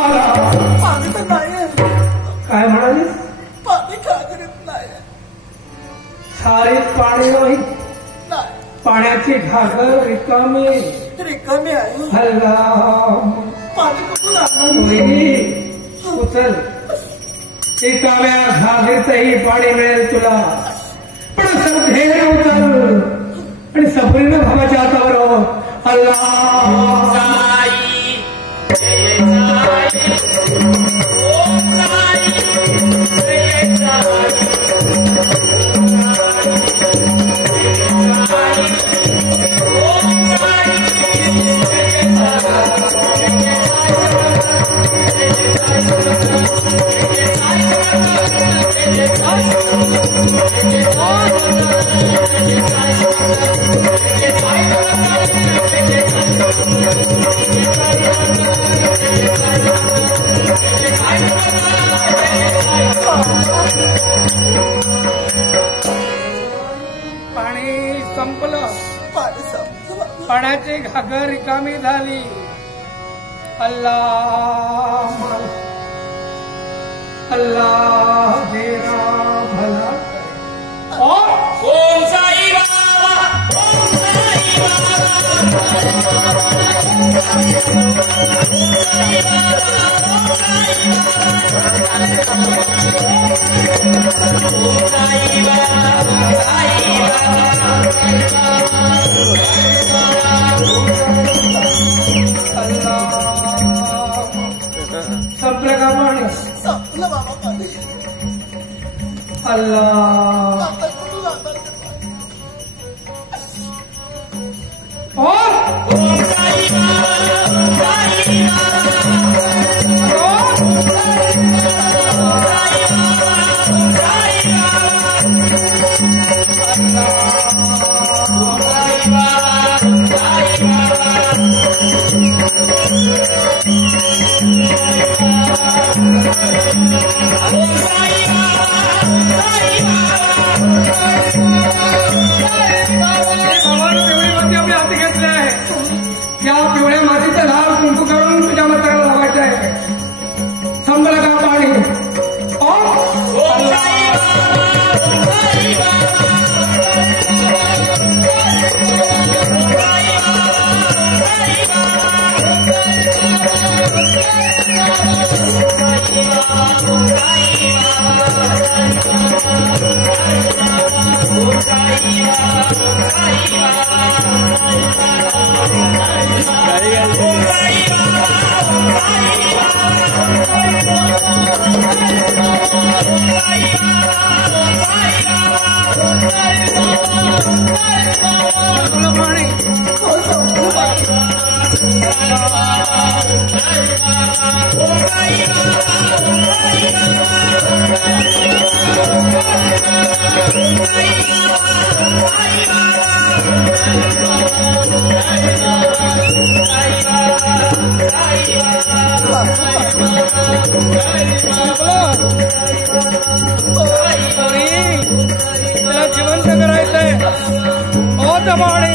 मला पाणी तर नाही. काय म्हणाली? पाणी घागरीत नाही. सारीत पाणी नाही. पाण्याची घागर रिकामी रिकामी आहे. हल्ला पाणी कुठून आणणार? उचल रिकाम्या घागरीतही पाणी मिळेल तुला. पण सभेने उचल आणि सफरीनं भावाच्या हातावर अल्लाह पाणी संपलं. पाण्याची घागर रिकामी झाली. अल्लाह अल्लाह तेरा भला. ओम साई बाबा, ओम साई संपलं का पाणी? संपलं बाबा पाणी. अल्लाह ओम साई बाबा, या पिवळ्या मातीचा लाल कुंकू करून तुझ्या मताला लावायचं आहे. संपलं का पाणी? त्याला जिवंत करायचंय. ओ दबाणे